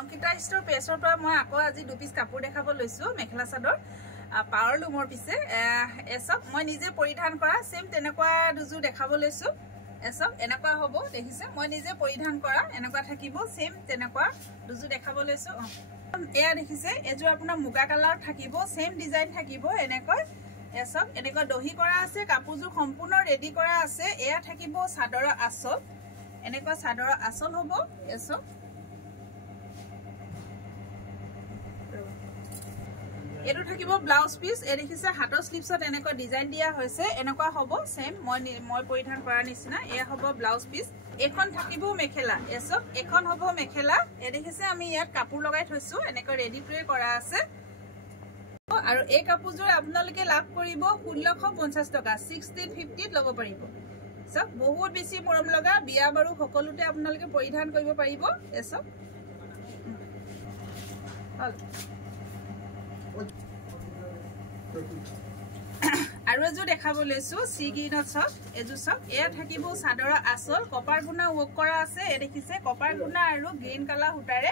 Ankita store পেজৰ পৰা মই আকৌ আজি 2 পিস কাপোৰ দেখাব লৈছো মেখেলা চাদৰ পাৱাৰ লুমৰ পিছে এসব মই নিজে পৰিধান কৰা সেম তেনেকুৱা দুজু দেখাব লৈছো এসব এনেকুৱা হ'ব দেখিছে মই নিজে পৰিধান কৰা এনেকুৱা থাকিব সেম তেনেকুৱা দুজু দেখাব লৈছো এয়া দেখিছে এজু আপোনাৰ মুগা কালাৰ থাকিব সেম ডিজাইন থাকিব এনেকৈ এসব এনেকৈ দহি কৰা আছে কাপোৰজু সম্পূৰ্ণ ৰেডি কৰা আছে এয়া থাকিব সাদৰ আচল এনেকুৱা সাদৰ আচল হ'ব এসব এটো থাকিব ব্লাউজ পিস এ দেখিছে হাতৰ স্লিপছত এনেকৈ ডিজাইন দিয়া হৈছে এনেকুৱা হ'ব সেম মই পৰিধান কৰা নিচিনা এ হ'ব ব্লাউজ পিস এখন থাকিব মেখেলা এসব এখন হ'ব মেখেলা এ দেখিছে আমি ইয়াত কাপোৰ লগাই থৈছো এনেকৈ ৰেডি টুৱে কৰা আছে আৰু এই কাপোৰজোৰ আপোনালোকে লাভ কৰিব 1650 টকা 1650 ল'ব পাৰিব সব বহুত বেছি মৰম লগা বিয়া বাৰু সকলোতে আপোনালোকে পৰিধান কৰিব পাৰিব এসব হল আৰু এজু দেখাব লৈছো সি গ্ৰীনত সব এজু সব এয়া থাকিব সাদৰ আচল কপাৰ গুণা ৱৰ্ক কৰা আছে এ দেখিছে কপাৰ গুণা আৰু গ্ৰীন কালাৰ হুটাৰে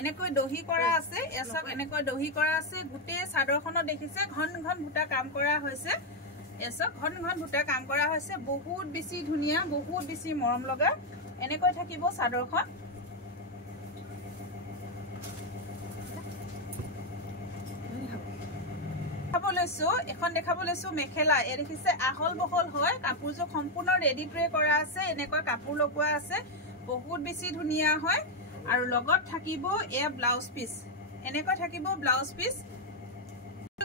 এনেকৈ দহি কৰা আছে এসব এনেকৈ দহি কৰা আছে গুটে সাদৰখনত দেখিছে ঘন ঘন ভুটা কাম কৰা হৈছে এসব ঘন ঘন ভুটা কাম কৰা হৈছে বহুত বেছি ধুনিয়া বহুত বেছি মৰম লগা এনেকৈ থাকিব সাদৰখন এখন দেখাব লৈছো মেখেলা এ দেখিছে আহল বহল হয় কাপোৰজো সম্পূৰ্ণ ৰেডি ট্ৰে কৰা আছে এনেকৈ কাপোৰ লগোৱা আছে বহুত বেছি ধুনিয়া হয় আৰু লগত থাকিব এ ব্লাউজ পিস এনেকৈ থাকিব ব্লাউজ পিস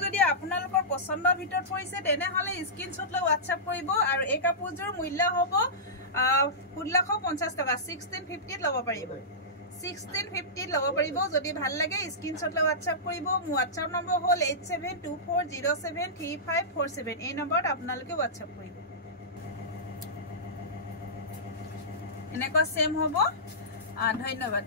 যদি আপোনালোকৰ পছন্দৰ ভিতৰত পৰিছে তেনে হলে স্ক্ৰিনশ্বট লৈ WhatsApp কৰিব আৰু এই কাপোৰজোৰ মূল্য হ'ব 1650 টকা 1650 ল'ব পাৰিব 1650 ল'ব পাৰিব যদি ভাল লাগে স্ক্ৰিনশ্বট লৈ WhatsApp কৰিব মোৰ WhatsApp নম্বৰ হ'ল 8724073547 এই নম্বৰত আপোনালোকে WhatsApp কৰিব এনেকুৱা সেম হ'ব ধন্যবাদ